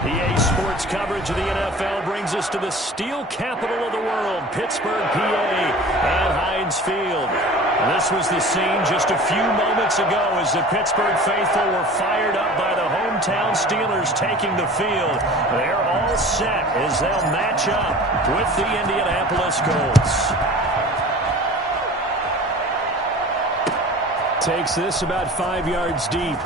PA Sports coverage of the NFL brings us to the steel capital of the world, Pittsburgh, PA, and Heinz Field. This was the scene just a few moments ago as the Pittsburgh faithful were fired up by the hometown Steelers taking the field. They're all set as they'll match up with the Indianapolis Colts. Takes this about 5 yards deep.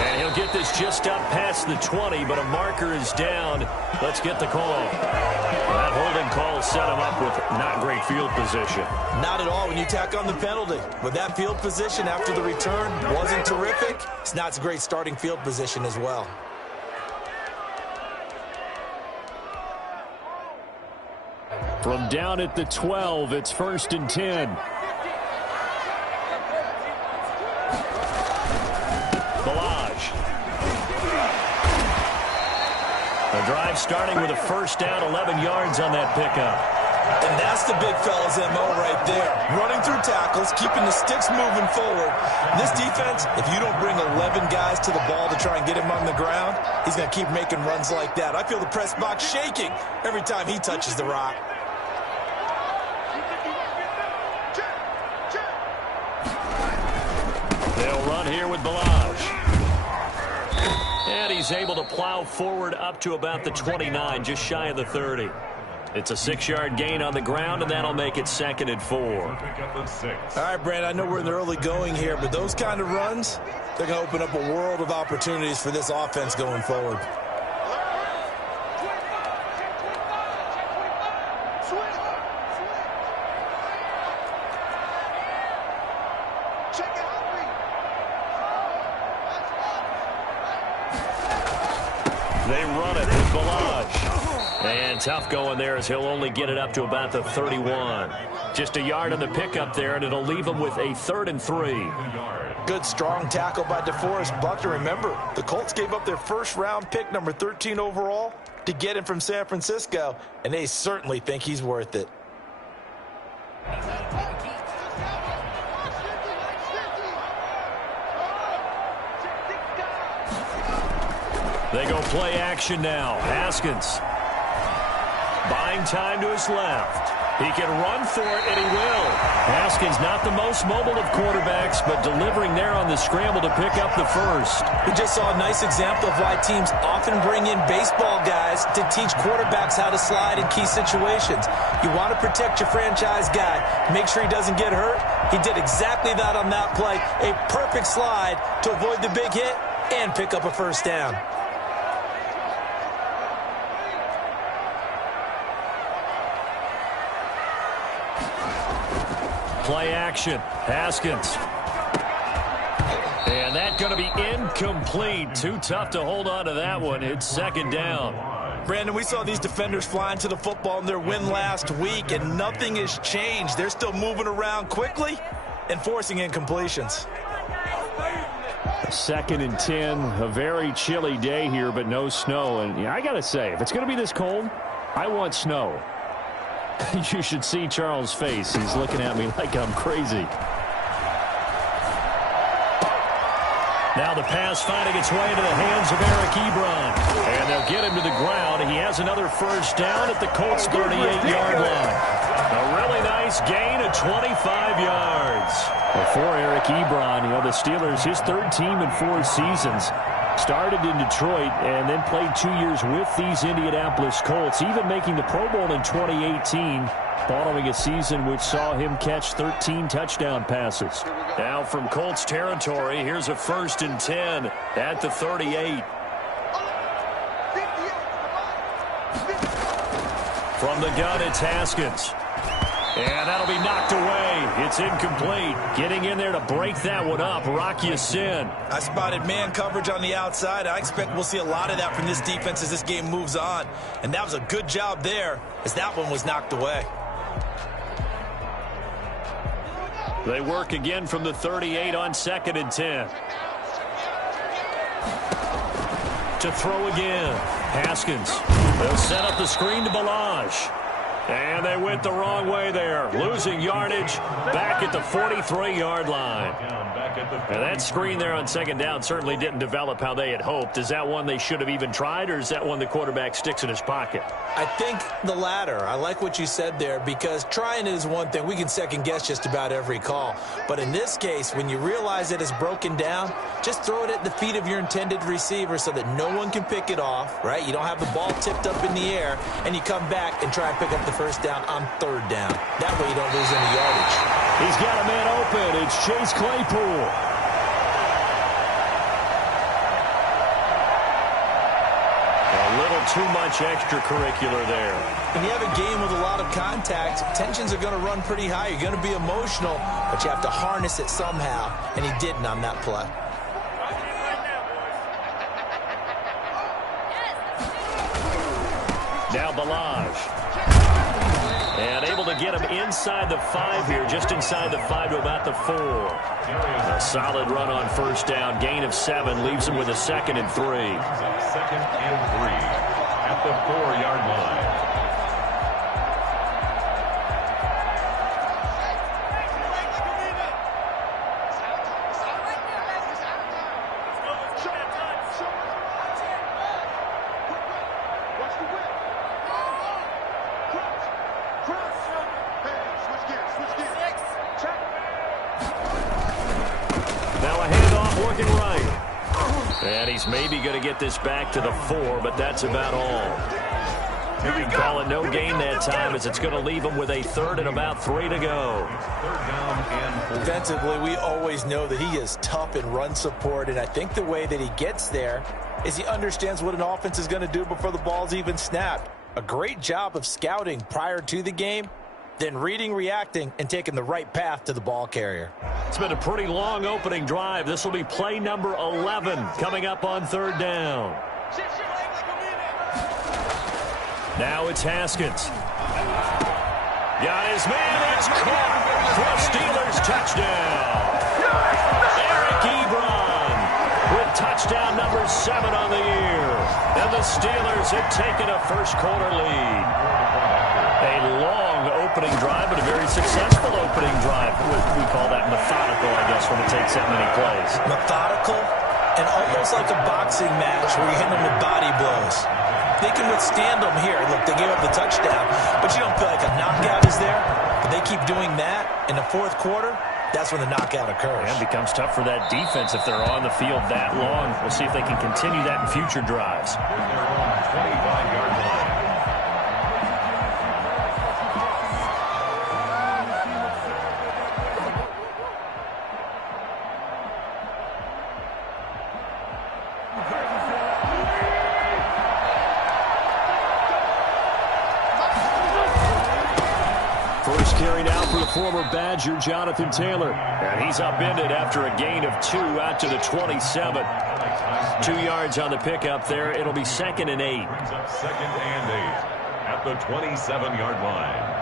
And he'll get this just up past the 20, but a marker is down. Let's get the call. That holding call set him up with not great field position. Not at all when you tack on the penalty. But that field position after the return wasn't terrific. It's not a great starting field position as well. From down at the 12, it's 1st and 10. The drive starting with a first down, 11 yards on that pickup. And that's the big fella's MO right there. Running through tackles, keeping the sticks moving forward. This defense, if you don't bring 11 guys to the ball to try and get him on the ground, he's going to keep making runs like that. I feel the press box shaking every time he touches the rock. They'll run here with Balaj. And he's able to plow forward up to about the 29, just shy of the 30. It's a 6-yard gain on the ground, and that'll make it 2nd and 4. All right, Brandon, I know we're in the early going here, but those kind of runs, they're going to open up a world of opportunities for this offense going forward. They run it with Balaj. And tough going there as he'll only get it up to about the 31. Just a yard on the pickup there, and it'll leave him with a 3rd and 3. Good, strong tackle by DeForest Buckner. Remember, the Colts gave up their first-round pick, number 13 overall, to get him from San Francisco, and they certainly think he's worth it. They go play action now. Haskins buying time to his left. He can run for it, and he will. Haskins not the most mobile of quarterbacks, but delivering there on the scramble to pick up the first. We just saw a nice example of why teams often bring in baseball guys to teach quarterbacks how to slide in key situations. You want to protect your franchise guy. Make sure he doesn't get hurt. He did exactly that on that play. A perfect slide to avoid the big hit and pick up a first down. Play action. Haskins. And that's going to be incomplete. Too tough to hold on to that one. It's 2nd down. Brandon, we saw these defenders flying to the football in their win last week, and nothing has changed. They're still moving around quickly and forcing incompletions. 2nd and 10. A very chilly day here, but no snow. And I got to say, if it's going to be this cold, I want snow. You should see Charles' face. He's looking at me like I'm crazy. Now the pass finding its way into the hands of Eric Ebron. And they'll get him to the ground. He has another first down at the Colts' 38-yard line. A really nice gain of 25 yards. For Eric Ebron, the Steelers, his 3rd team in 4 seasons. Started in Detroit and then played 2 years with these Indianapolis Colts, even making the Pro Bowl in 2018, following a season which saw him catch 13 touchdown passes. Now from Colts territory, here's a 1st and 10 at the 38. From the gun, it's Haskins. And that'll be knocked away. It's incomplete. Getting in there to break that one up, Rock Ya-Sin. I spotted man coverage on the outside. I expect we'll see a lot of that from this defense as this game moves on. And that was a good job there as that one was knocked away. They work again from the 38 on 2nd and 10. To throw again. Haskins. They'll set up the screen to Balaj. And they went the wrong way there, losing yardage back at the 43-yard line. And that screen there on second down certainly didn't develop how they had hoped. Is that one they should have even tried, or is that one the quarterback sticks in his pocket? I think the latter. I like what you said there, because trying it is one thing. We can second-guess just about every call. But in this case, when you realize that it's broken down, just throw it at the feet of your intended receiver so that no one can pick it off, right? You don't have the ball tipped up in the air, and you come back and try and pick up the first down on third down. That way you don't lose any yardage. He's got a man open. It's Chase Claypool. A little too much extracurricular there. When you have a game with a lot of contact, tensions are going to run pretty high. You're going to be emotional, but you have to harness it somehow, and he didn't on that play. Now Balaj. And able to get him inside the 5 here, just inside the 5 to about the 4. A solid run on first down, gain of 7, leaves him with a 2nd and 3. 2nd and 3 at the 4-yard line. Maybe going to get this back to the 4, but that's about all. You can call it no gain that time, as it's going to leave him with a 3rd and about 3 to go. Defensively, we always know that he is tough in run support, and I think the way that he gets there is he understands what an offense is going to do before the ball's even snapped. A great job of scouting prior to the game, then reading, reacting, and taking the right path to the ball carrier. It's been a pretty long opening drive. This will be play number 11 coming up on third down. Now it's Haskins. Got his man. It's caught for a Steelers touchdown. Eric Ebron with touchdown number 7 on the year. And the Steelers have taken a first-quarter lead. A long opening drive, but a very successful opening drive. We call that methodical, I guess, when it takes that many plays. Methodical and almost like a boxing match where you hit them with body blows. They can withstand them here. Look, they gave up the touchdown, but you don't feel like a knockout is there. But they keep doing that in the fourth quarter. That's when the knockout occurs. And it becomes tough for that defense if they're on the field that long. We'll see if they can continue that in future drives. They're on 25-yard line. First carry now for the former Badger, Jonathan Taylor. And he's upended after a gain of 2 out to the 27. 2 yards on the pickup there. It'll be 2nd and 8. Brings up 2nd and 8 at the 27-yard line.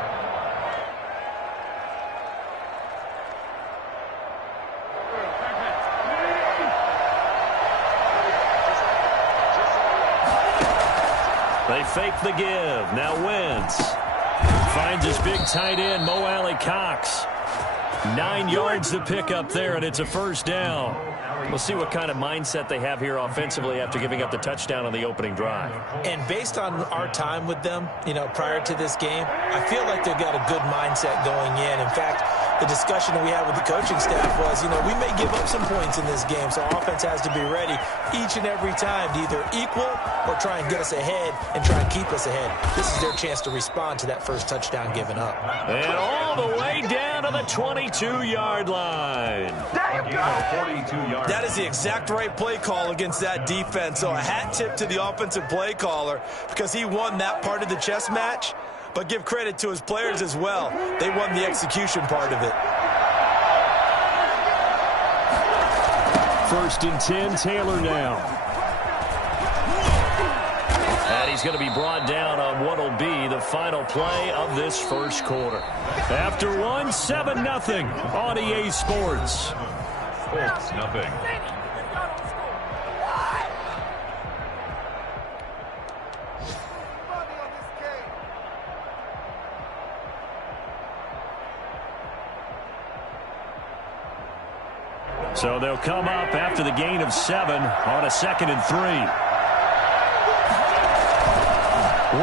They fake the give. Now Wentz finds his big tight end, Mo Alley-Cox. 9 yards to pick up there, and it's a first down. We'll see what kind of mindset they have here offensively after giving up the touchdown on the opening drive. And based on our time with them, prior to this game, I feel like they've got a good mindset going in. In fact, the discussion that we had with the coaching staff was, we may give up some points in this game, so our offense has to be ready each and every time to either equal or try and get us ahead and try and keep us ahead. This is their chance to respond to that first touchdown given up. And all the way down to the 22-yard line. That is the exact right play call against that defense. So a hat tip to the offensive play caller because he won that part of the chess match. But give credit to his players as well. They won the execution part of it. 1st and 10, Taylor now. And he's going to be brought down on what will be the final play of this first quarter. After 7-0 on EA Sports. Colts, nothing. So they'll come up after the gain of 7 on a 2nd and 3.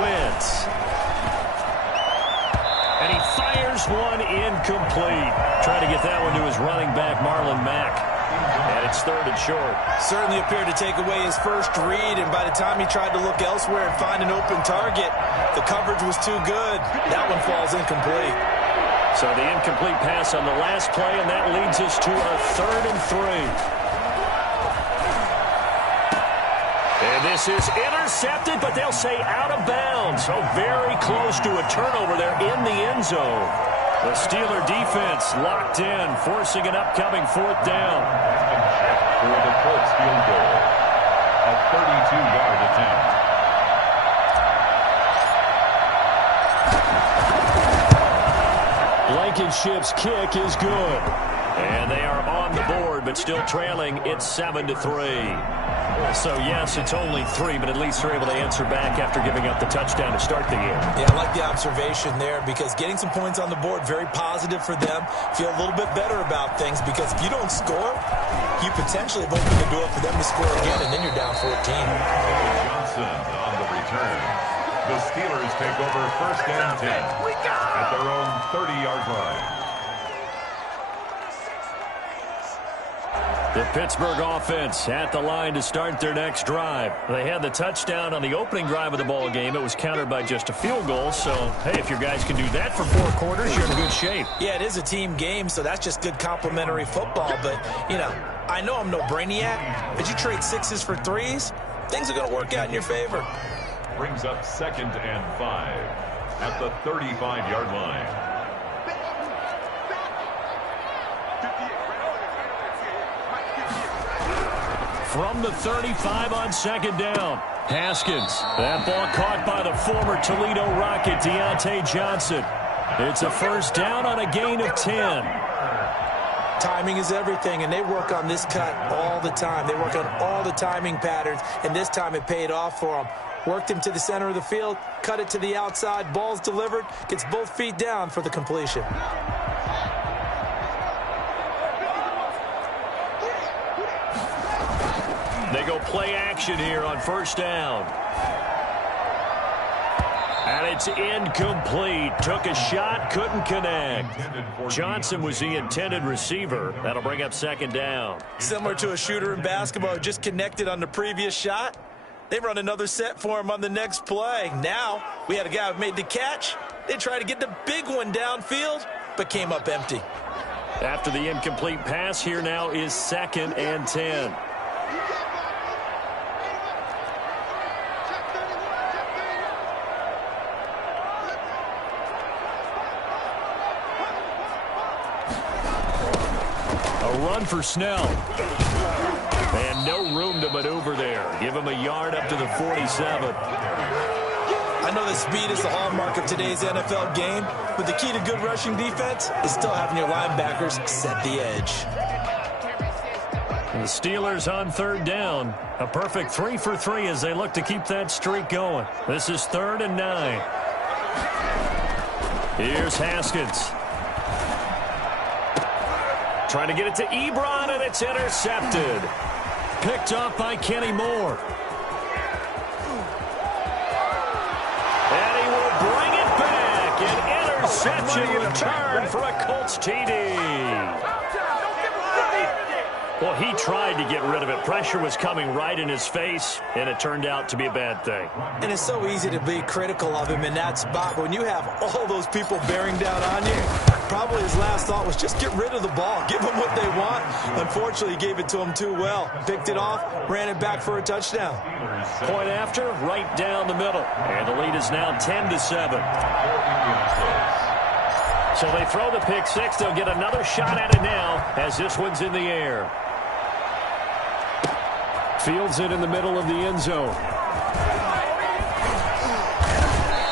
Wentz. And he fires one incomplete. Trying to get that one to his running back, Marlon Mack. And it's 3rd and short. Certainly appeared to take away his first read, and by the time he tried to look elsewhere and find an open target, the coverage was too good. That one falls incomplete. So the incomplete pass on the last play, and that leads us to a 3rd and 3. And this is intercepted, but they'll say out of bounds. So very close to a turnover there in the end zone. The Steeler defense locked in, forcing an upcoming 4th down. For the Colts field goal, a 32-yard attempt. Blankenship's kick is good. And they are on the board, but still trailing. It's 7-3. So, yes, it's only 3, but at least they're able to answer back after giving up the touchdown to start the game. Yeah, I like the observation there because getting some points on the board, very positive for them. Feel a little bit better about things because if you don't score, you potentially have opened the door for them to score again, and then you're down 14. Johnson on the return. The Steelers take over 1st and 10 at their own 30-yard line. The Pittsburgh offense at the line to start their next drive. They had the touchdown on the opening drive of the ball game. It was countered by just a field goal. So, hey, if your guys can do that for 4 quarters, you're in good shape. Yeah, it is a team game, so that's just good complementary football. But, you know, I know I'm no brainiac, but you trade 6s for 3s, things are going to work out in your favor. Brings up 2nd and 5 at the 35-yard line. From the 35 on 2nd down. Haskins. That ball caught by the former Toledo Rocket, Deontay Johnson. It's a 1st down on a gain of 10. Timing is everything, and they work on this cut all the time. They work on all the timing patterns, and this time it paid off for them. Worked him to the center of the field, cut it to the outside, ball's delivered, gets both feet down for the completion. They go play action here on 1st down. And it's incomplete. Took a shot, couldn't connect. Johnson was the intended receiver. That'll bring up 2nd down. Similar to a shooter in basketball who just connected on the previous shot. They run another set for him on the next play. Now, we had a guy who made the catch. They tried to get the big one downfield, but came up empty. After the incomplete pass, here now is 2nd and 10. Run for Snell. And no room to maneuver there. Give him a yard up to the 47. I know that speed is the hallmark of today's NFL game, but the key to good rushing defense is still having your linebackers set the edge. And the Steelers on 3rd down. A perfect 3 for 3 as they look to keep that streak going. This is 3rd and 9. Here's Haskins. Trying to get it to Ebron, and it's intercepted. Picked up by Kenny Moore. And he will bring it back. An interception return for a Colts TD. Well, he tried to get rid of it. Pressure was coming right in his face, and it turned out to be a bad thing. And it's so easy to be critical of him in that spot. But when you have all those people bearing down on you, probably his last thought was just get rid of the ball. Give them what they want. Unfortunately, he gave it to them too well. Picked it off, ran it back for a touchdown. Point after, right down the middle. And the lead is now 10-7. So they throw the pick 6. They'll get another shot at it now as this one's in the air. Fields it in the middle of the end zone.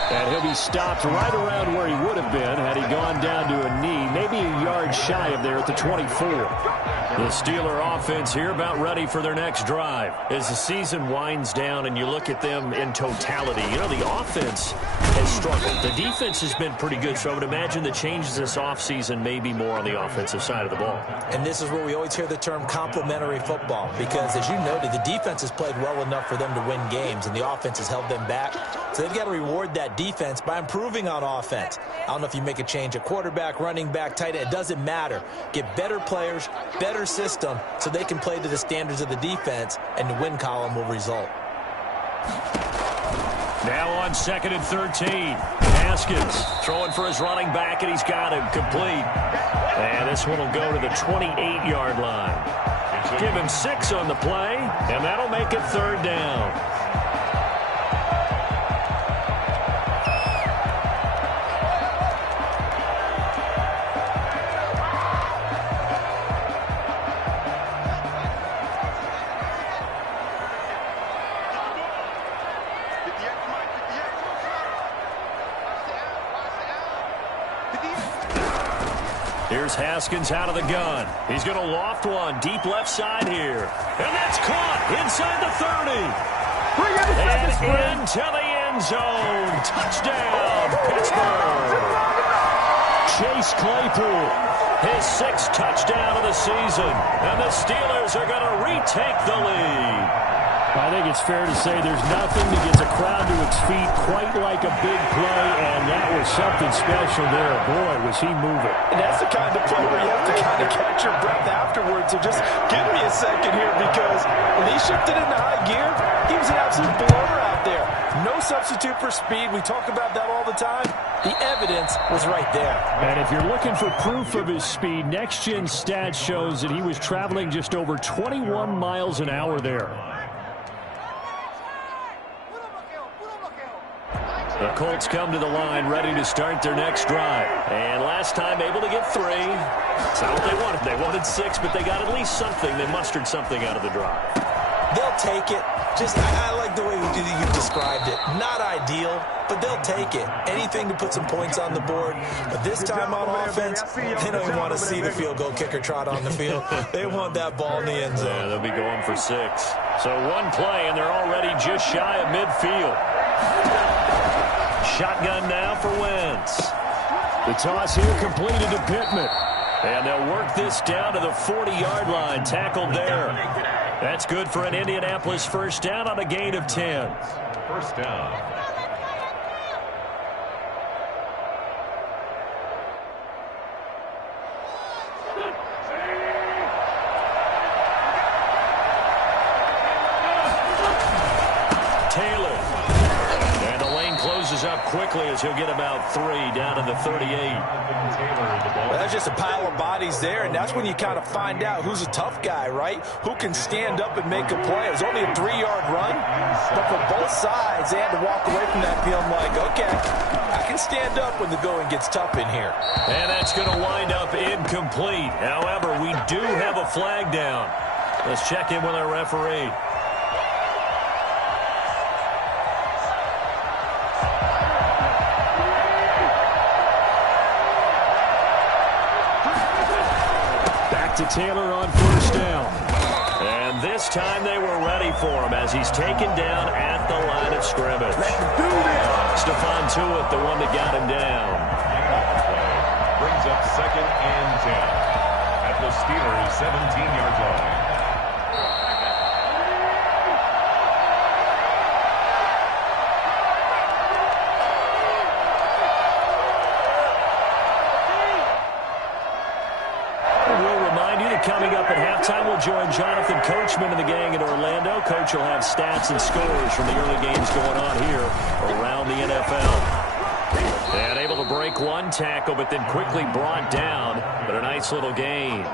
And he'll be stopped right around where he would have been had he gone down to a knee, maybe a yard shy of there at the 24. The Steeler offense here about ready for their next drive. As the season winds down and you look at them in totality, you know, the offense has struggled. The defense has been pretty good, so I would imagine the changes this offseason may be more on the offensive side of the ball. And this is where we always hear the term complementary football because, as you noted, the defense has played well enough for them to win games, and the offense has held them back. So they've got to reward that defense by improving on offense. I don't know if you make a change at quarterback, running back, tight end. It doesn't matter. Get better players, better system, so they can play to the standards of the defense, and the win column will result. Now on 2nd and 13. Haskins throwing for his running back, and he's got him complete. And this one will go to the 28-yard line. Give him 6 on the play, and that'll make it 3rd down. Here's Haskins out of the gun. He's going to loft one deep left side here. And that's caught inside the 30. And into the end zone. Touchdown, Pittsburgh. Chase Claypool, his 6th touchdown of the season. And the Steelers are going to retake the lead. I think it's fair to say there's nothing that gets a crowd to its feet quite like a big play, and that was something special there. Boy, was he moving. And that's the kind of play where you have to kind of catch your breath afterwards. So just give me a second here, because when he shifted into high gear, he was an absolute blower out there. No substitute for speed. We talk about that all the time. The evidence was right there. And if you're looking for proof of his speed, Next Gen Stats shows that he was traveling just over 21 miles an hour there. The Colts come to the line ready to start their next drive. And last time able to get 3. That's not what they wanted. They wanted 6, but they got at least something. They mustered something out of the drive. They'll take it. I like the way you described it. Not ideal, but they'll take it. Anything to put some points on the board. But this time on offense, they don't even want to see the field goal kicker trot on the field. They want that ball in the end zone. Yeah, they'll be going for 6. So one play, and they're already just shy of midfield. Shotgun now for Wentz. The toss here completed to Pittman. And they'll work this down to the 40-yard line. Tackled there. That's good for an Indianapolis first down on a gain of 10. First down. Up quickly as he'll get about 3 down to the 38. Well, that's just a pile of bodies there, and that's when you kind of find out who's a tough guy, right? Who can stand up and make a play. It was only a 3-yard run, but for both sides, they had to walk away from that feeling like, okay, I can stand up when the going gets tough in here. And that's going to wind up incomplete. However, we do have a flag down. Let's check in with our referee. To Taylor on first down. And this time they were ready for him as he's taken down at the line of scrimmage. Stephon Tuitt, the one that got him down. Brings up 2nd and 10 at the Steelers' 17-yard line. Coming up at halftime, we'll join Jonathan Coachman and the gang in Orlando. Coach will have stats and scores from the early games going on here around the NFL. And able to break one tackle, but then quickly brought down. But a nice little gain.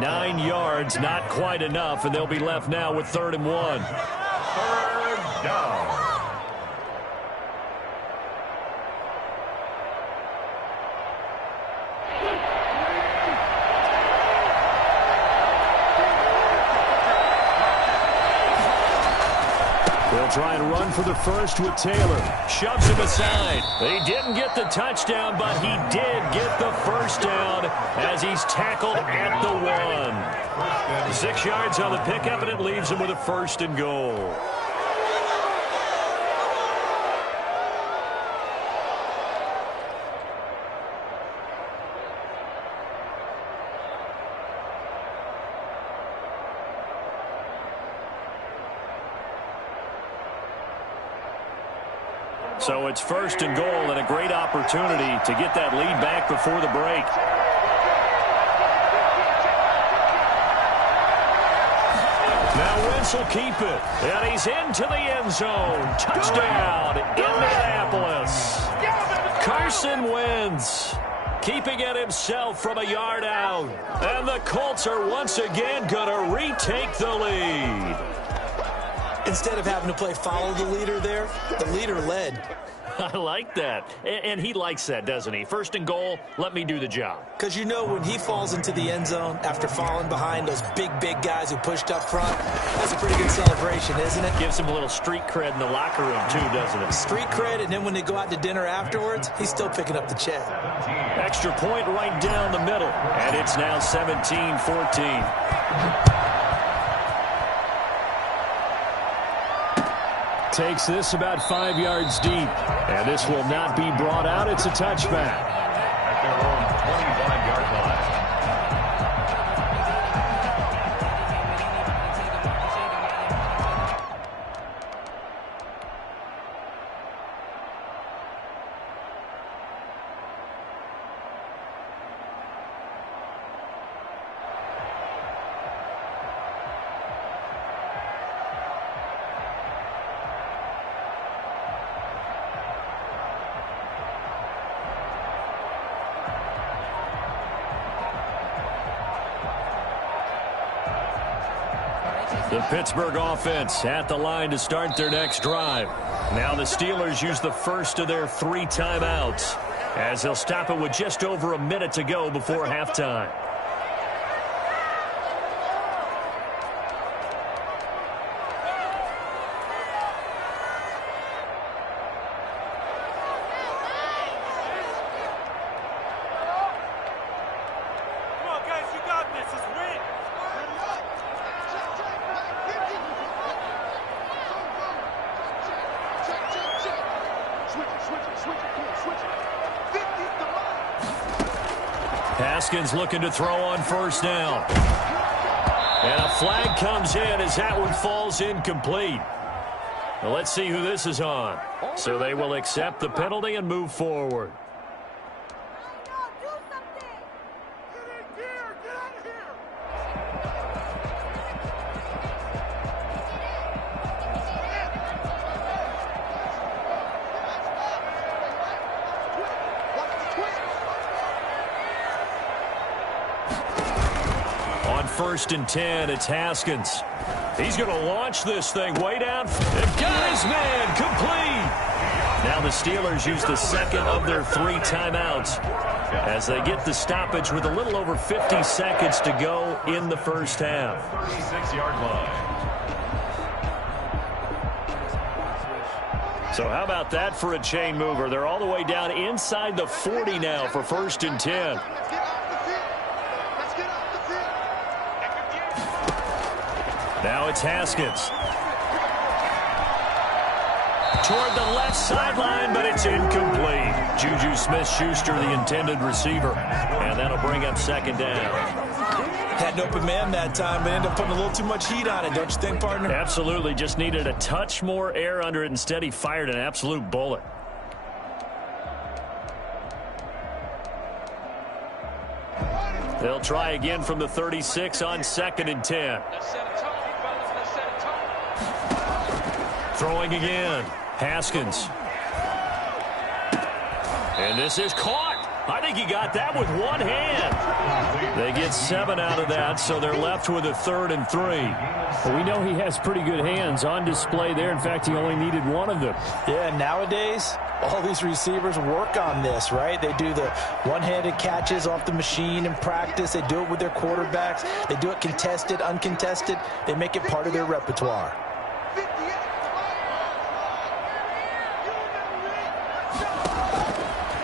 9 yards, not quite enough, and they'll be left now with 3rd and 1. 3rd down. They'll try and run for the first with Taylor. Shoves him aside. He didn't get the touchdown, but he did get the first down as he's tackled at the 1. 6 yards on the pickup, and it leaves him with a 1st and goal. So it's 1st and goal and a great opportunity to get that lead back before the break. Now Wentz will keep it. And he's into the end zone. Touchdown, Indianapolis. Carson Wentz keeping it himself from a yard out. And the Colts are once again going to retake the lead. Instead of having to play follow the leader there, the leader led. I like that. And he likes that, doesn't he? 1st and goal, let me do the job. Because you know when he falls into the end zone after falling behind those big guys who pushed up front, that's a pretty good celebration, isn't it? Gives him a little street cred in the locker room, too, doesn't it? Street cred, and then when they go out to dinner afterwards, he's still picking up the check. Extra point right down the middle. And it's now 17-14. Takes this about 5 yards deep. And this will not be brought out. It's a touchback. At their own 25-yard line. The Pittsburgh offense at the line to start their next drive. Now the Steelers use the first of their 3 timeouts as they'll stop it with just over a minute to go before halftime. Haskins looking to throw on 1st down. And a flag comes in as that one falls incomplete. Well, let's see who this is on. So they will accept the penalty and move forward. On 1st and 10, it's Haskins. He's going to launch this thing way down. They've got his man complete. Now the Steelers use the second of their 3 timeouts as they get the stoppage with a little over 50 seconds to go in the first half. 36-yard line. So how about that for a chain mover? They're all the way down inside the 40 now for 1st and 10. Now it's Haskins. Toward the left sideline, but it's incomplete. Juju Smith-Schuster, the intended receiver. And that'll bring up 2nd down. Had an open man that time, but ended up putting a little too much heat on it, don't you think, partner? Absolutely. Just needed a touch more air under it. Instead, he fired an absolute bullet. They'll try again from the 36 on 2nd and 10. Throwing again. Haskins. And this is caught. I think he got that with one hand. They get 7 out of that, so they're left with a 3rd and 3. Well, we know he has pretty good hands on display there. In fact, he only needed one of them. Yeah, nowadays, all these receivers work on this, right? They do the one-handed catches off the machine in practice. They do it with their quarterbacks. They do it contested, uncontested. They make it part of their repertoire.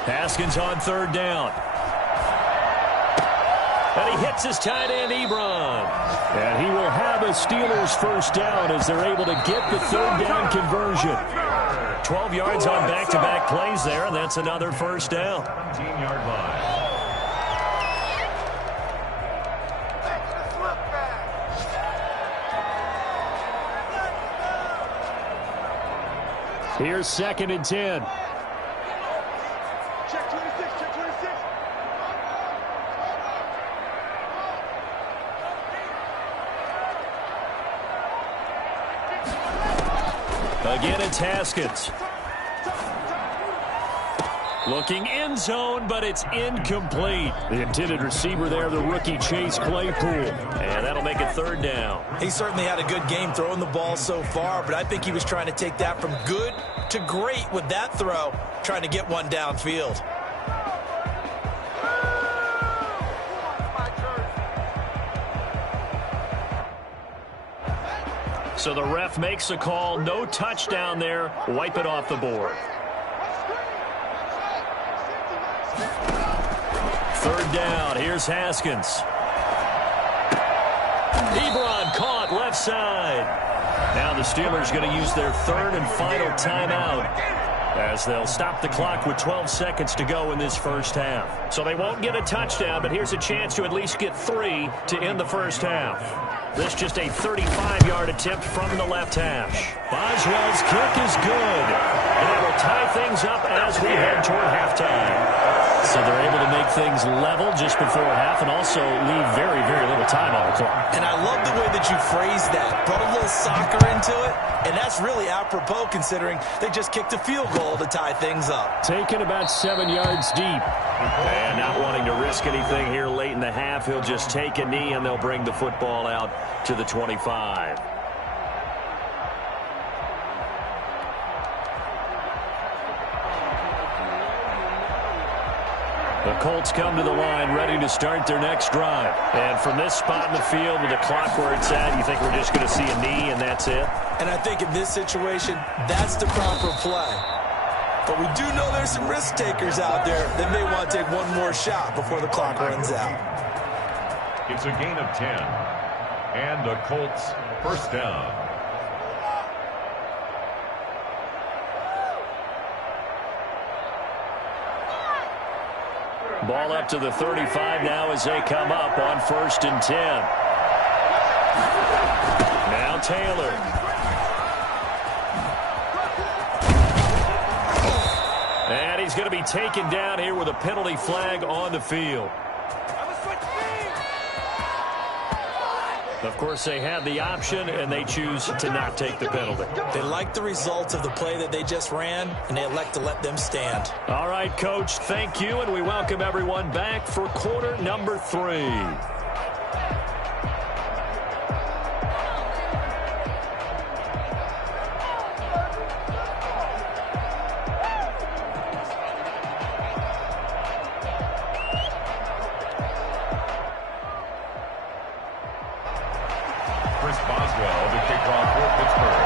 Haskins on third down. And he hits his tight end, Ebron. And he will have a Steelers first down as they're able to get the third down conversion. 12 yards on back-to-back plays there, and that's another first down. 17-yard line. Here's 2nd and 10. Check 26, check 26. Again, it's Haskins. Looking end zone, but it's incomplete. The intended receiver there, the rookie Chase Claypool. And that'll make it third down. He certainly had a good game throwing the ball so far, but I think he was trying to take that from good to great with that throw, trying to get one downfield. So the ref makes a call. No touchdown there. Wipe it off the board. Third down. Here's Haskins. Ebron caught left side. Now the Steelers going to use their third and final timeout as they'll stop the clock with 12 seconds to go in this first half. So they won't get a touchdown, but here's a chance to at least get 3 to end the first half. This just a 35-yard attempt from the left hash. Boswell's kick is good. And that will tie things up as we head toward halftime. So they're able to make things level just before half and also leave very, very little time on the clock. And I love the way that you phrased that. Brought a little soccer into it, and that's really apropos considering they just kicked a field goal to tie things up. Taken about 7 yards deep. And not wanting to risk anything here late in the half, he'll just take a knee and they'll bring the football out to the 25. The Colts come to the line ready to start their next drive. And from this spot in the field with the clock where it's at, you think we're just going to see a knee and that's it? And I think in this situation, that's the proper play. But we do know there's some risk takers out there that may want to take one more shot before the clock runs out. It's a gain of 10. And the Colts first down. Ball up to the 35 now as they come up on 1st and 10. Now Taylor. And he's going to be taken down here with a penalty flag on the field. Of course, they have the option, and they choose to not take the penalty. They like the results of the play that they just ran, and they elect to let them stand. All right, Coach, thank you, and we welcome everyone back for quarter number 3. Chris Boswell to kick off for Pittsburgh.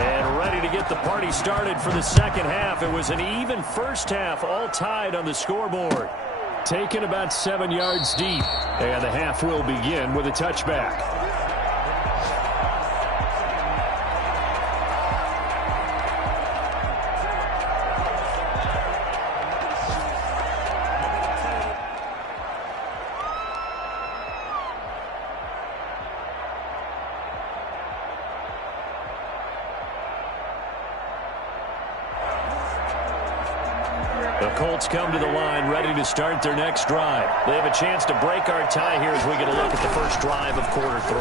And ready to get the party started for the second half. It was an even first half, all tied on the scoreboard. Taken about 7 yards deep. And the half will begin with a touchback. The Colts come to the line ready to start their next drive. They have a chance to break our tie here as we get a look at the first drive of quarter 3.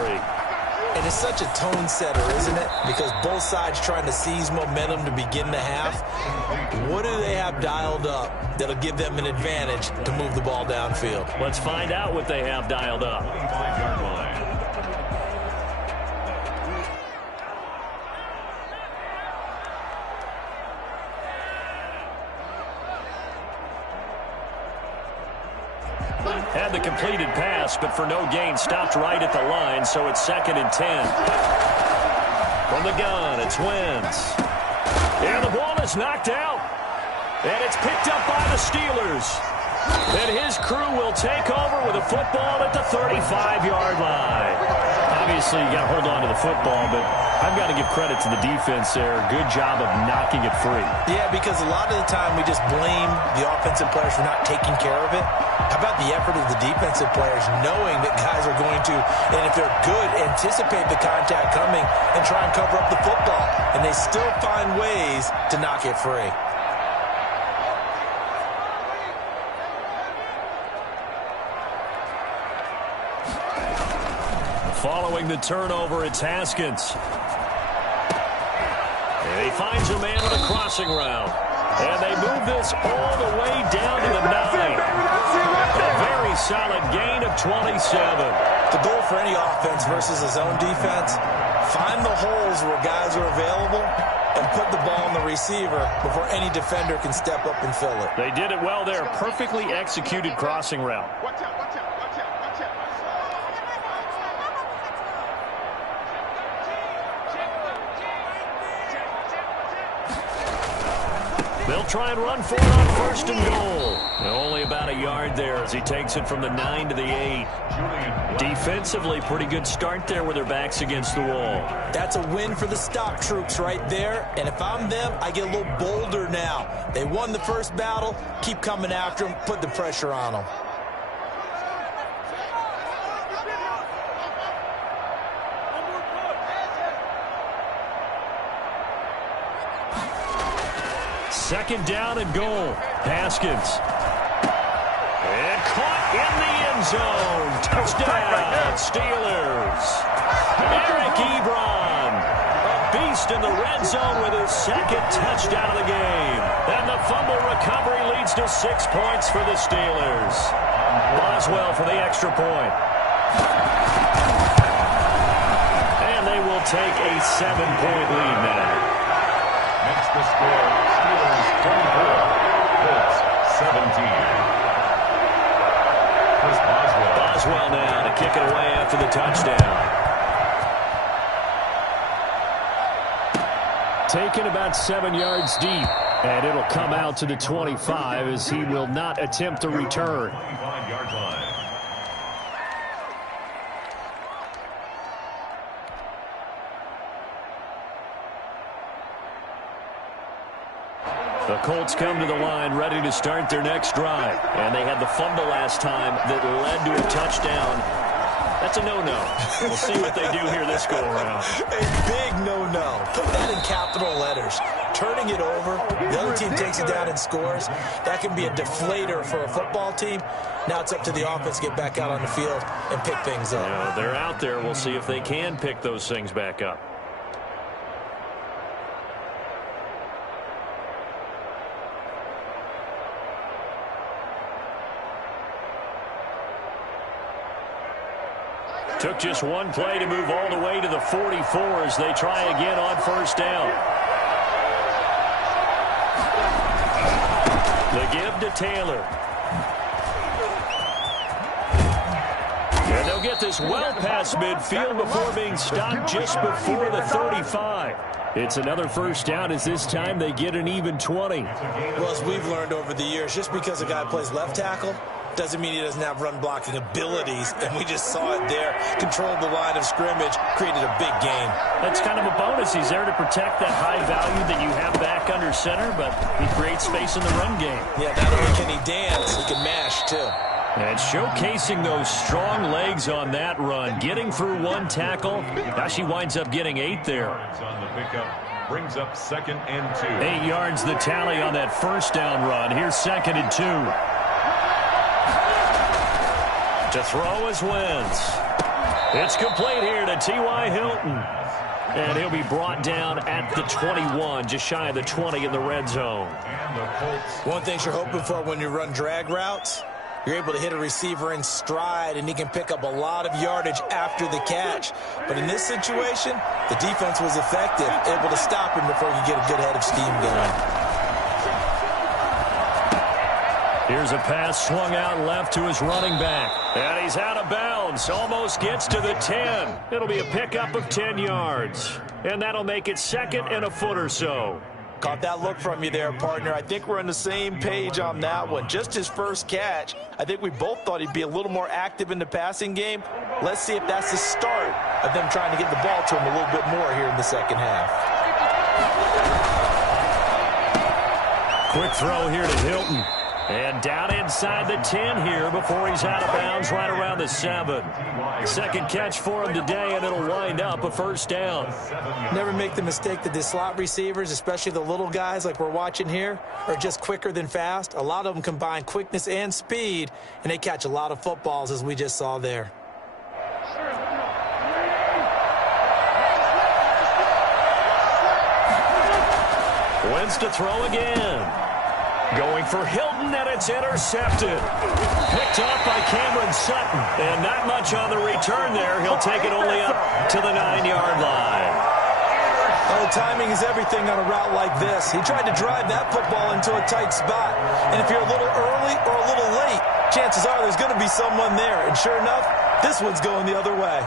And it's such a tone setter, isn't it? Because both sides trying to seize momentum to begin the half. What do they have dialed up that'll give them an advantage to move the ball downfield? Let's find out what they have dialed up. 25-yard line. Had the completed pass, but for no gain, stopped right at the line, so it's 2nd and 10. From the gun, it's Wentz. And the ball is knocked out. And it's picked up by the Steelers. And his crew will take over with a football at the 35-yard line. Obviously, you got to hold on to the football, but I've got to give credit to the defense there. Good job of knocking it free. Yeah, because a lot of the time we just blame the offensive players for not taking care of it. How about the effort of the defensive players knowing that guys are going to, and if they're good, anticipate the contact coming and try and cover up the football. And they still find ways to knock it free. Following the turnover, it's Haskins. And he finds a man on a crossing route. And they move this all the way down to the 9. A very solid gain of 27. The goal for any offense versus a zone defense, find the holes where guys are available and put the ball on the receiver before any defender can step up and fill it. They did it well there. Perfectly executed crossing route. Watch out, watch out, watch out, watch out. They'll try and run for it on 1st and goal. Only about a yard there as he takes it from the 9 to the 8. Defensively, pretty good start there with their backs against the wall. That's a win for the stock troops right there. And if I'm them, I get a little bolder now. They won the first battle. Keep coming after them. Put the pressure on them. Second down and goal. Haskins. And caught in the end zone. Touchdown, Steelers. Eric Ebron. A beast in the red zone with his 2nd touchdown of the game. And the fumble recovery leads to 6 points for the Steelers. Boswell for the extra point. And they will take a 7-point lead now. Next the score, Steelers 24, Colts 17. Chris Boswell. Boswell now to kick it away after the touchdown. Taken about 7 yards deep, and it'll come out to the 25 as he will not attempt to return. 25-yard line. The Colts come to the line ready to start their next drive. And they had the fumble last time that led to a touchdown. That's a no-no. We'll see what they do here this go-around. A big no-no. Put that in capital letters. Turning it over, the other team takes it down and scores. That can be a deflator for a football team. Now it's up to the offense to get back out on the field and pick things up. Yeah, they're out there. We'll see if they can pick those things back up. Took just one play to move all the way to the 44 as they try again on 1st down. The give to Taylor. And they'll get this well past midfield before being stopped just before the 35. It's another 1st down as this time they get an even 20. Well, as we've learned over the years, just because a guy plays left tackle doesn't mean he doesn't have run-blocking abilities, and we just saw it there. Controlled the line of scrimmage, created a big gain. That's kind of a bonus. He's there to protect that high value that you have back under center, but he creates space in the run game. Yeah, not only can he dance, he can mash, too. And showcasing those strong legs on that run, getting through one tackle. Gosh, he winds up getting 8 there. On the pickup, brings up 2nd and 2. 8 yards the tally on that 1st down run. Here's 2nd and 2. To throw is Wentz. It's complete here to T.Y. Hilton. And he'll be brought down at the 21, just shy of the 20 in the red zone. One thing you're hoping for when you run drag routes, you're able to hit a receiver in stride, and he can pick up a lot of yardage after the catch. But in this situation, the defense was effective, able to stop him before he could get a good head of steam going. Here's a pass swung out left to his running back. And he's out of bounds. Almost gets to the 10. It'll be a pickup of 10 yards. And that'll make it second and a foot or so. Caught that look from you there, partner. I think we're on the same page on that one. Just his first catch. I think we both thought he'd be a little more active in the passing game. Let's see if that's the start of them trying to get the ball to him a little bit more here in the second half. Quick throw here to Hilton. And down inside the 10 here before he's out of bounds right around the 7. Second catch for him today, and it'll wind up a first down. Never make the mistake that the slot receivers, especially the little guys like we're watching here, are just quicker than fast. A lot of them combine quickness and speed, and they catch a lot of footballs, as we just saw there. Wins to throw again. Going for Hilton, and it's intercepted. Picked off by Cameron Sutton. And not much on the return there. He'll take it only up to the 9-yard line. Oh, timing is everything on a route like this. He tried to drive that football into a tight spot. And if you're a little early or a little late, chances are there's going to be someone there. And sure enough, this one's going the other way.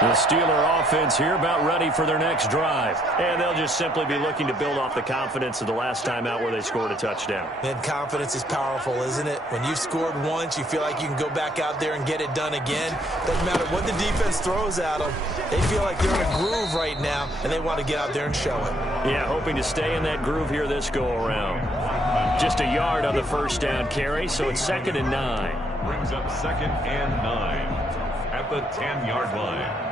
The Steeler offense here about ready for their next drive. And they'll just simply be looking to build off the confidence of the last time out where they scored a touchdown. And confidence is powerful, isn't it? When you've scored once, you feel like you can go back out there and get it done again. Doesn't matter what the defense throws at them. They feel like they're in a groove right now, and they want to get out there and show it. Yeah, hoping to stay in that groove here this go-around. Just a yard on the first down carry, so it's 2nd and 9. Brings up 2nd and 9 at the 10-yard line.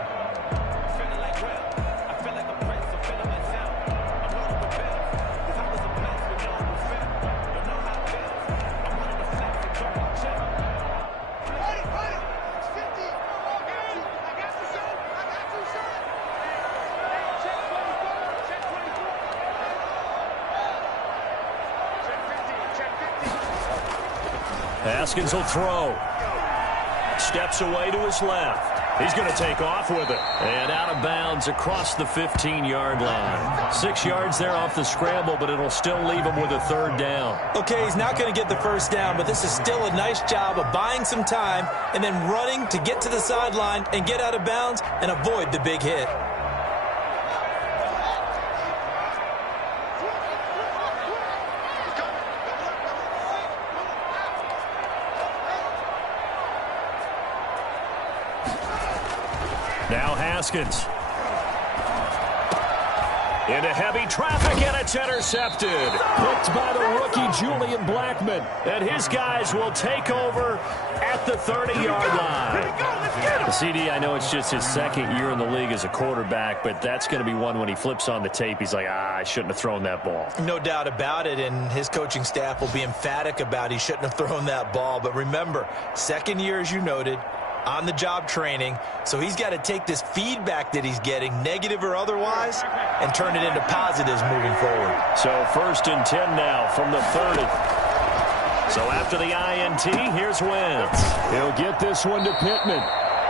Haskins will throw. Steps away to his left. He's going to take off with it. And out of bounds across the 15-yard line. 6 yards there off the scramble, but it'll still leave him with a 3rd down. Okay, he's not going to get the first down, but this is still a nice job of buying some time and then running to get to the sideline and get out of bounds and avoid the big hit. Now Haskins. Into heavy traffic, and it's intercepted. Picked by the rookie, Julian Blackmon. And his guys will take over at the 30-yard line. The CD, I know it's just his 2nd year in the league as a quarterback, but that's going to be one when he flips on the tape, he's like, I shouldn't have thrown that ball. No doubt about it, and his coaching staff will be emphatic about he shouldn't have thrown that ball. But remember, 2nd year, as you noted, on-the-job training, so he's got to take this feedback that he's getting, negative or otherwise, and turn it into positives moving forward. So 1st and 10 now from the 30. So after the INT, here's Wentz. He'll get this one to Pittman.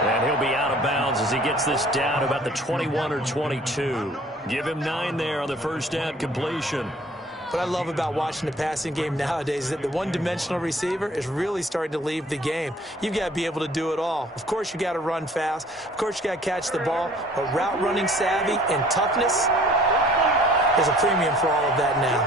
And he'll be out of bounds as he gets this down about the 21 or 22. Give him 9 there on the first down completion. What I love about watching the passing game nowadays is that the one-dimensional receiver is really starting to leave the game. You've got to be able to do it all. Of course, you got to run fast. Of course, you got to catch the ball. But route running savvy and toughness, there's a premium for all of that now.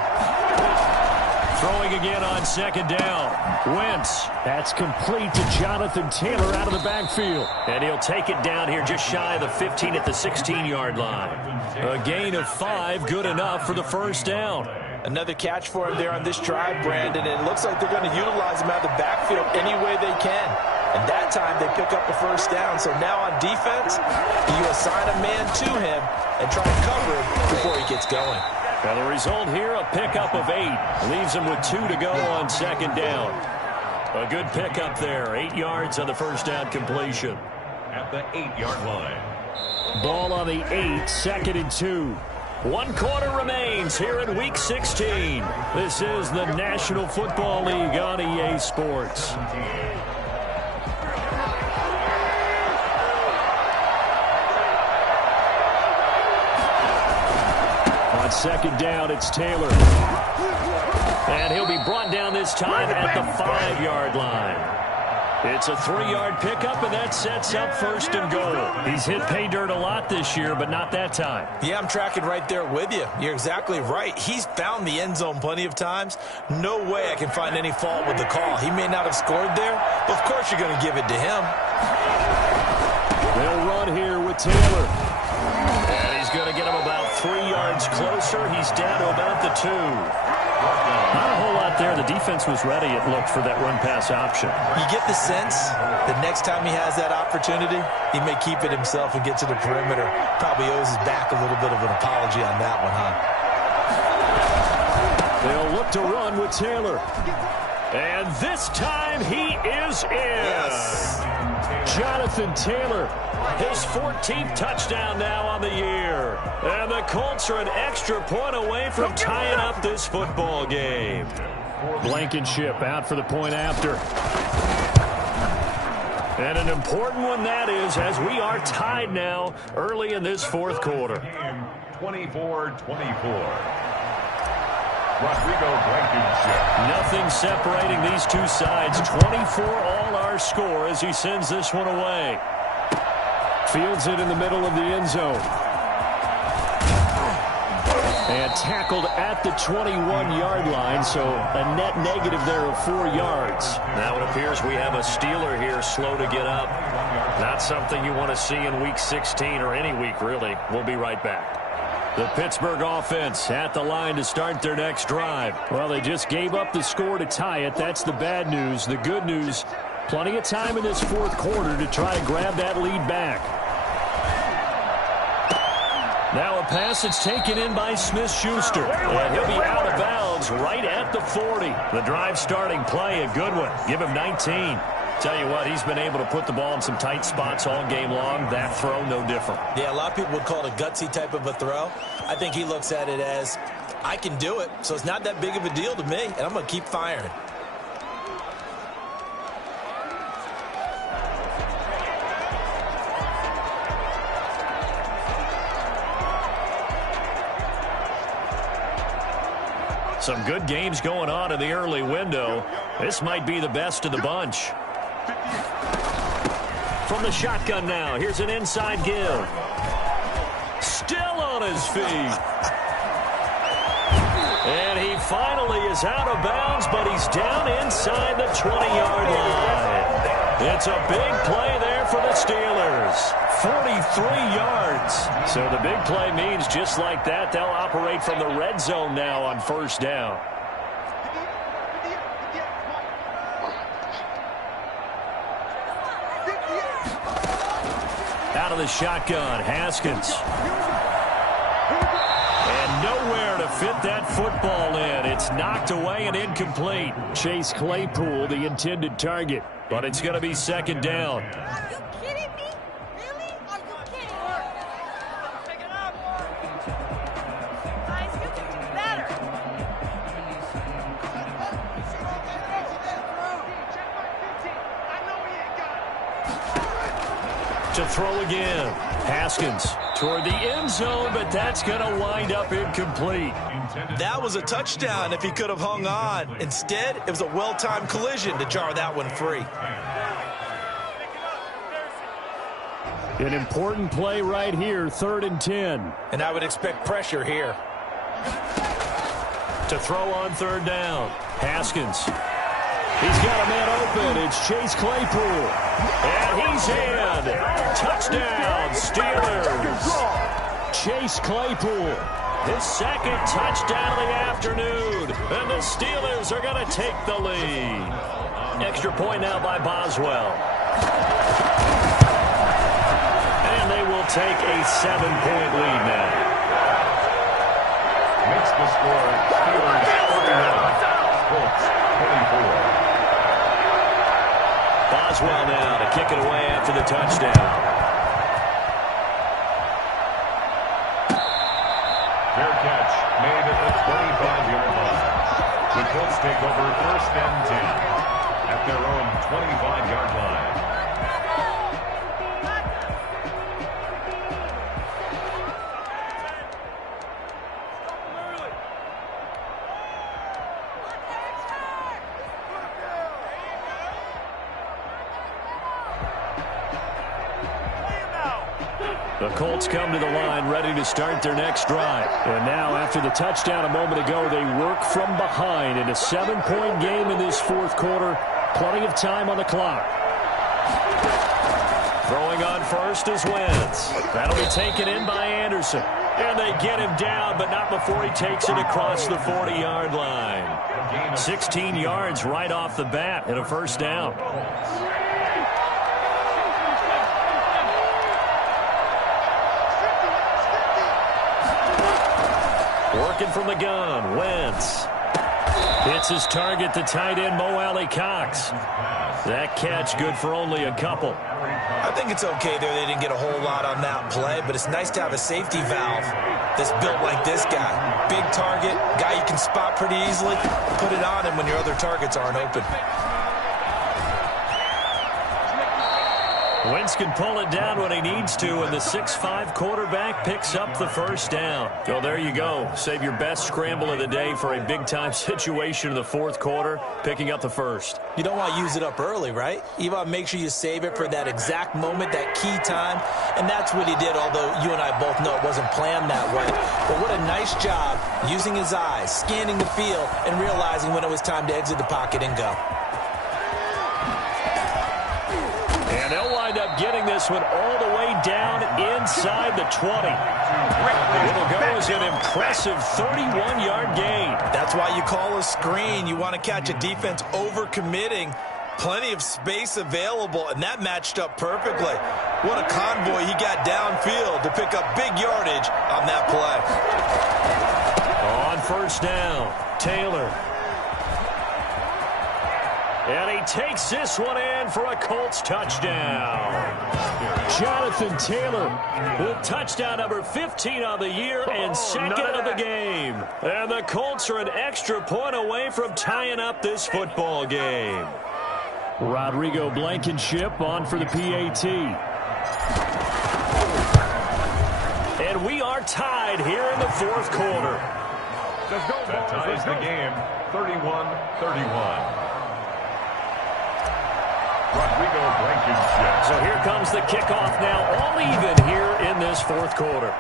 Throwing again on 2nd down. Wentz. That's complete to Jonathan Taylor out of the backfield. And he'll take it down here just shy of the 15 at the 16-yard line. A gain of 5, good enough for the first down. Another catch for him there on this drive, Brandon, and it looks like they're going to utilize him out of the backfield any way they can. And that time they pick up the first down. So now on defense, you assign a man to him and try to cover him before he gets going. Now the result here, a pickup of 8. Leaves him with 2 to go on 2nd down. A good pickup there. 8 yards on the first down completion. At the 8-yard line. Ball on the 8, 2nd and 2. 1 quarter remains here in Week 16. This is the National Football League on EA Sports. On 2nd down, it's Taylor. And he'll be brought down this time at the 5-yard line. It's a 3-yard pickup, and that sets up first and goal. He's hit pay dirt a lot this year, but not that time. Yeah, I'm tracking right there with you. You're exactly right. He's found the end zone plenty of times. No way I can find any fault with the call. He may not have scored there, but of course you're going to give it to him. They'll run here with Taylor. And he's going to get him about 3 yards closer. He's down to about the 2. Not a whole lot there. The defense was ready, it looked, for that run-pass option. You get the sense that next time he has that opportunity, he may keep it himself and get to the perimeter. Probably owes his back a little bit of an apology on that one, huh? They'll look to run with Taylor. And this time he is in. Yes. Jonathan Taylor, his 14th touchdown now on the year. And the Colts are an extra point away from tying up this football game. Blankenship out for the point after. And an important one that is, as we are tied now early in this fourth quarter. 24-24. Rodrigo Blankenship. Nothing separating these two sides. 24 all our score as he sends this one away. Fields it in the middle of the end zone. And tackled at the 21-yard line, so a net negative there of 4 yards. Now it appears we have a Steeler here slow to get up. Not something you want to see in Week 16 or any week, really. We'll be right back. The Pittsburgh offense at the line to start their next drive. Well, they just gave up the score to tie it. That's the bad news. The good news, plenty of time in this fourth quarter to try to grab that lead back. Now a pass that's taken in by Smith-Schuster. And he'll be out of bounds right at the 40. The drive starting play, a good one. Give him 19. Tell you what, he's been able to put the ball in some tight spots all game long. That throw, no different. Yeah, a lot of people would call it a gutsy type of a throw. I think he looks at it as, I can do it, so it's not that big of a deal to me, and I'm going to keep firing. Some good games going on in the early window. This might be the best of the bunch. From the shotgun now, here's an inside give. Still on his feet. And he finally is out of bounds, but he's down inside the 20-yard line. It's a big play there for the Steelers. 43 yards. So the big play means just like that, they'll operate from the red zone now on first down. Out of the shotgun, Haskins. And nowhere to fit that football in. It's knocked away and incomplete. Chase Claypool, the intended target. But it's going to be second down. Are you kidding me? Really? Are you kidding me? Pick it up. Guys, you can do better. To throw again. Haskins toward the end zone, but that's going to wind up incomplete. That was a touchdown if he could have hung on. Instead, it was a well-timed collision to jar that one free. An important play right here, 3rd and 10. And I would expect pressure here. To throw on third down. Haskins. He's got a man open. It's Chase Claypool. And he's in. Touchdown, Steelers. Chase Claypool. His second touchdown of the afternoon. And the Steelers are going to take the lead. Extra point now by Boswell. And they will take a 7-point lead now. Makes the score Steelers 31, Colts 24. Boswell now to kick it away after the touchdown. Fair catch made at the 25-yard line. The Colts take over 1st and 10 at their own 25-yard line. The Colts come to the line ready to start their next drive. And now, after the touchdown a moment ago, they work from behind in a 7-point game in this fourth quarter. Plenty of time on the clock. Throwing on first is Wentz. That'll be taken in by Anderson. And they get him down, but not before he takes it across the 40-yard line. 16 yards right off the bat and a first down. Working from the gun, Wentz. Hits his target, the tight end, Mo Alley-Cox. That catch good for only a couple. I think it's okay there. They didn't get a whole lot on that play, but it's nice to have a safety valve that's built like this guy. Big target, guy you can spot pretty easily. Put it on him when your other targets aren't open. Wentz can pull it down when he needs to, and the 6'5" quarterback picks up the first down. So there you go. Save your best scramble of the day for a big-time situation in the fourth quarter, picking up the first. You don't want to use it up early, right? You want to make sure you save it for that exact moment, that key time, and that's what he did, although you and I both know it wasn't planned that way. But what a nice job using his eyes, scanning the field, and realizing when it was time to exit the pocket and go. And they'll wind up getting this one all the way down inside the 20. It'll go as an impressive 31-yard gain. That's why you call a screen. You want to catch a defense over-committing. Plenty of space available, and that matched up perfectly. What a convoy he got downfield to pick up big yardage on that play. On first down, Taylor. And he takes this one in for a Colts touchdown. Jonathan Taylor with touchdown number 15 on the year and second of the game. And the Colts are an extra point away from tying up this football game. Rodrigo Blankenship on for the PAT. And we are tied here in the fourth quarter. That ties the game, 31-31. Rodrigo Blankenship. So here comes the kickoff now, all even here in this fourth quarter.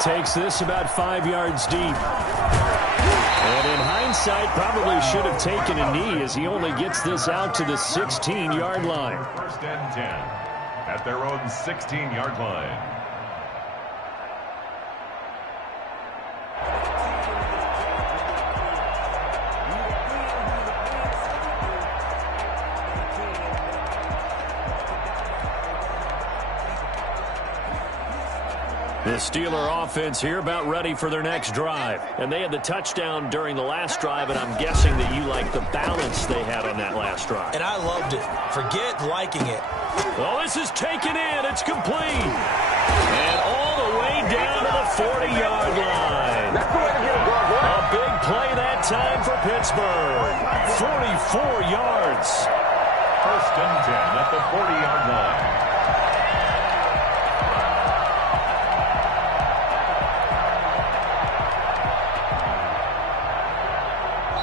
Takes this about 5 yards deep. And in hindsight, probably should have taken a knee as he only gets this out to the 16-yard line. First and 10 at their own 16-yard line. The Steeler offense here about ready for their next drive. And they had the touchdown during the last drive, and I'm guessing that you like the balance they had on that last drive. And I loved it. Forget liking it. Well, this is taken in. It's complete. And all the way down to the 40-yard line. A big play that time for Pittsburgh. 44 yards. First and 10 at the 40-yard line.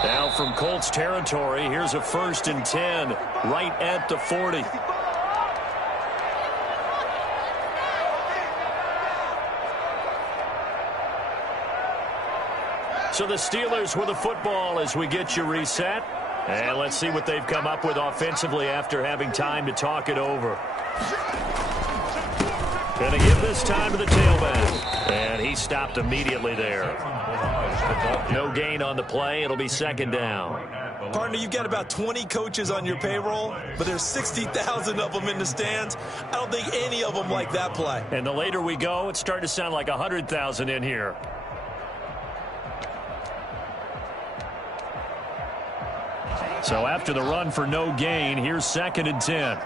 Now from Colts territory, here's a first and 10 right at the 40. So the Steelers with the football as we get you reset. And let's see what they've come up with offensively after having time to talk it over. Going to give this time to the tailback. And he stopped immediately there. No gain on the play. It'll be second down. Partner, you've got about 20 coaches on your payroll, but there's 60,000 of them in the stands. I don't think any of them like that play. And the later we go, it's starting to sound like 100,000 in here. So after the run for no gain, here's second and 10.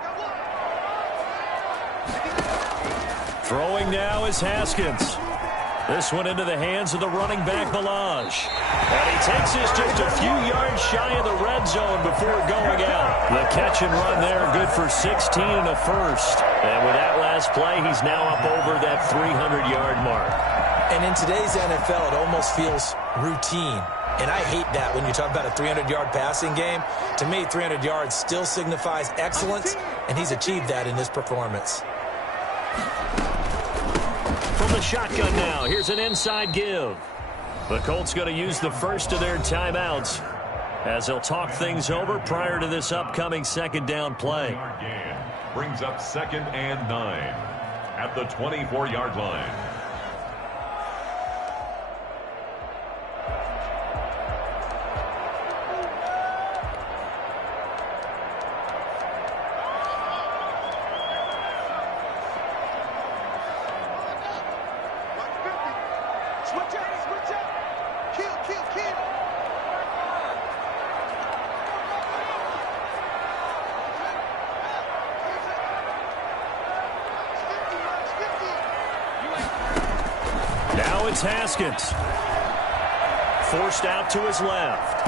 Throwing now is Haskins. This one into the hands of the running back, Ballage. And he takes this just a few yards shy of the red zone before going out. The catch and run there, good for 16 and a first. And with that last play, he's now up over that 300-yard mark. And in today's NFL, it almost feels routine. And I hate that when you talk about a 300-yard passing game. To me, 300 yards still signifies excellence, and he's achieved that in this performance. From the shotgun now, here's an inside give. The Colts going to use the first of their timeouts as they'll talk things over prior to this upcoming second down play. Brings up 2nd and 9 at the 24-yard line. It's Haskins. Forced out to his left.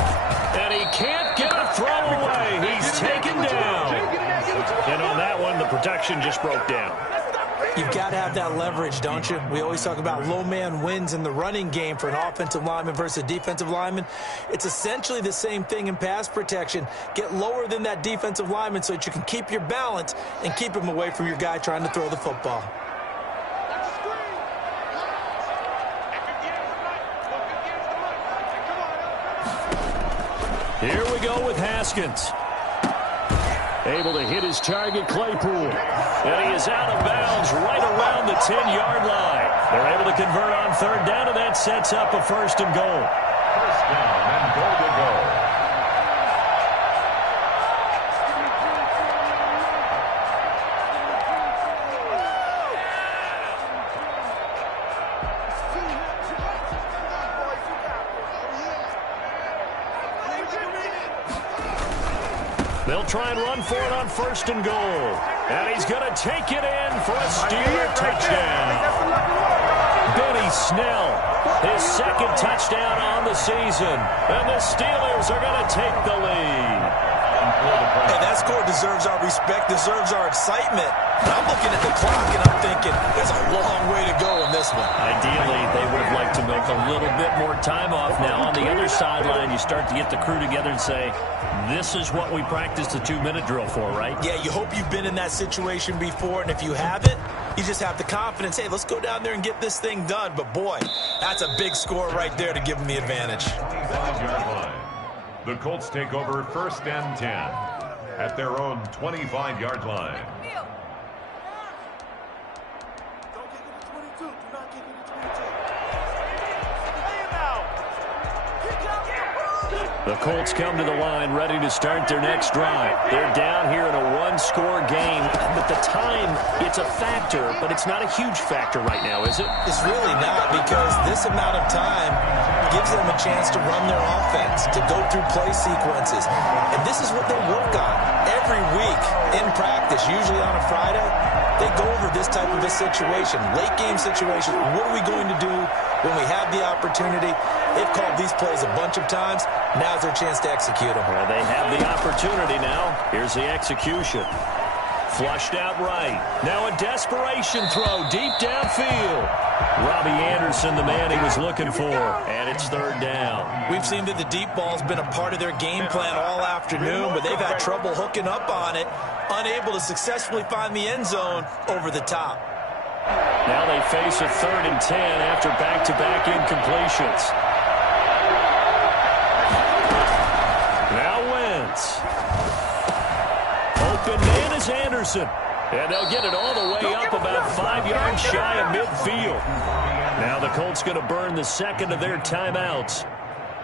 And he can't get a throw away. He's taken down. And on that one, the protection just broke down. You've got to have that leverage, don't you? We always talk about low man wins in the running game for an offensive lineman versus a defensive lineman. It's essentially the same thing in pass protection. Get lower than that defensive lineman so that you can keep your balance and keep him away from your guy trying to throw the football. Here we go with Haskins. Able to hit his target, Claypool. And he is out of bounds right around the 10-yard line. They're able to convert on third down, and that sets up a 1st and goal. First down and goal to go. They'll try and run for it on 1st and goal. And he's going to take it in for a Steeler touchdown. Benny Snell, his 2nd touchdown on the season. And the Steelers are going to take the lead. Hey, that score deserves our respect, deserves our excitement. But I'm looking at the clock and I'm thinking there's a long way to go in this one. Ideally, they would have liked to make a little bit more time off. Now, on the other sideline, you start to get the crew together and say, this is what we practiced the 2-minute drill for, right? Yeah, you hope you've been in that situation before, and if you haven't, you just have the confidence, hey, let's go down there and get this thing done. But, boy, that's a big score right there to give them the advantage. 25-yard line. The Colts take over 1st and 10 at their own 25-yard line. The Colts come to the line ready to start their next drive. They're down here in a one-score game, but the time, it's a factor, but it's not a huge factor right now, is it? It's really not, because this amount of time gives them a chance to run their offense, to go through play sequences. And this is what they work on every week in practice, usually on a Friday. They go over this type of a situation, late game situation. What are we going to do when we have the opportunity? They've called these plays a bunch of times. Now's their chance to execute them. Well, they have the opportunity now. Here's the execution. Flushed out right. Now a desperation throw deep downfield. Robbie Anderson, the man he was looking for. And it's 3rd down. We've seen that the deep ball's been a part of their game plan all afternoon, but they've had trouble hooking up on it, unable to successfully find the end zone over the top. Now they face a 3rd and 10 after back-to-back incompletions. Now Wentz. Open man is Anderson. And they'll get it all the way up about 5 yards shy of midfield. Now the Colts going to burn the 2nd of their timeouts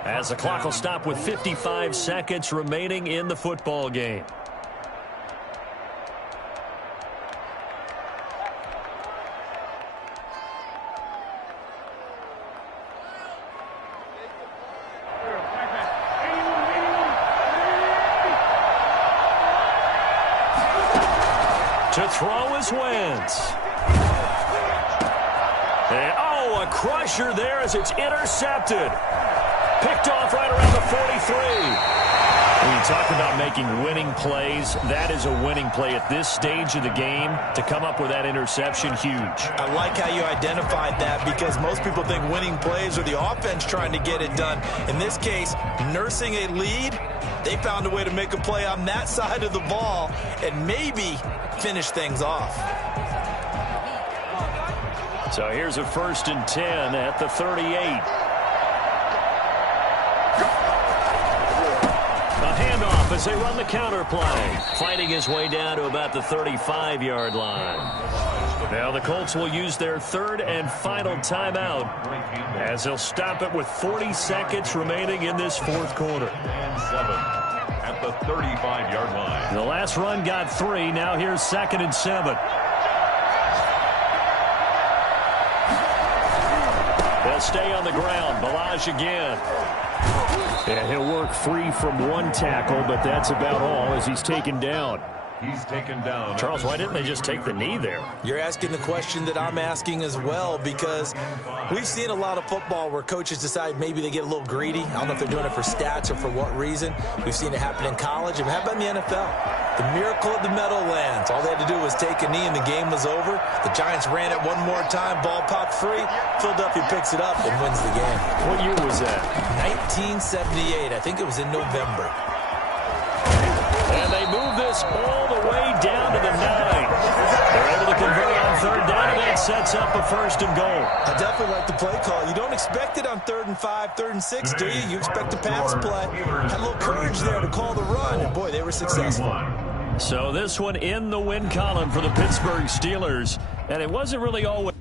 as the clock will stop with 55 seconds remaining in the football game. To throw is Wentz. And, oh, a crusher there as it's intercepted. Picked off right around the 43. When you talk about making winning plays, that is a winning play at this stage of the game. To come up with that interception, huge. I like how you identified that, because most people think winning plays are the offense trying to get it done. In this case, nursing a lead, they found a way to make a play on that side of the ball and maybe finish things off. So here's a 1st and 10 at the 38. A handoff as they run the counter play. Fighting his way down to about the 35-yard line. Now the Colts will use their 3rd and final timeout as they'll stop it with 40 seconds remaining in this 4th quarter. And 7 at the 35-yard line. The last run got 3. Now here's 2nd and 7. They'll stay on the ground. Balaj again. And he'll work free from one tackle, but that's about all as he's taken down. He's taken down. Charles, why didn't they just take the knee there? You're asking the question that I'm asking as well, because we've seen a lot of football where coaches decide maybe they get a little greedy. I don't know if they're doing it for stats or for what reason. We've seen it happen in college. It happened in the NFL. The miracle of the Meadowlands. All they had to do was take a knee and the game was over. The Giants ran it one more time. Ball popped free. Philadelphia picks it up and wins the game. What year was that? 1978. I think it was in November. And they move this all the way down to the 9. They're able to convert on 3rd down, and that sets up a 1st and goal. I definitely like the play call. You don't expect it on 3rd and 5, 3rd and 6, do you? You expect a pass play. Had a little courage there to call the run, and boy, they were successful. So this one in the win column for the Pittsburgh Steelers, and it wasn't really always.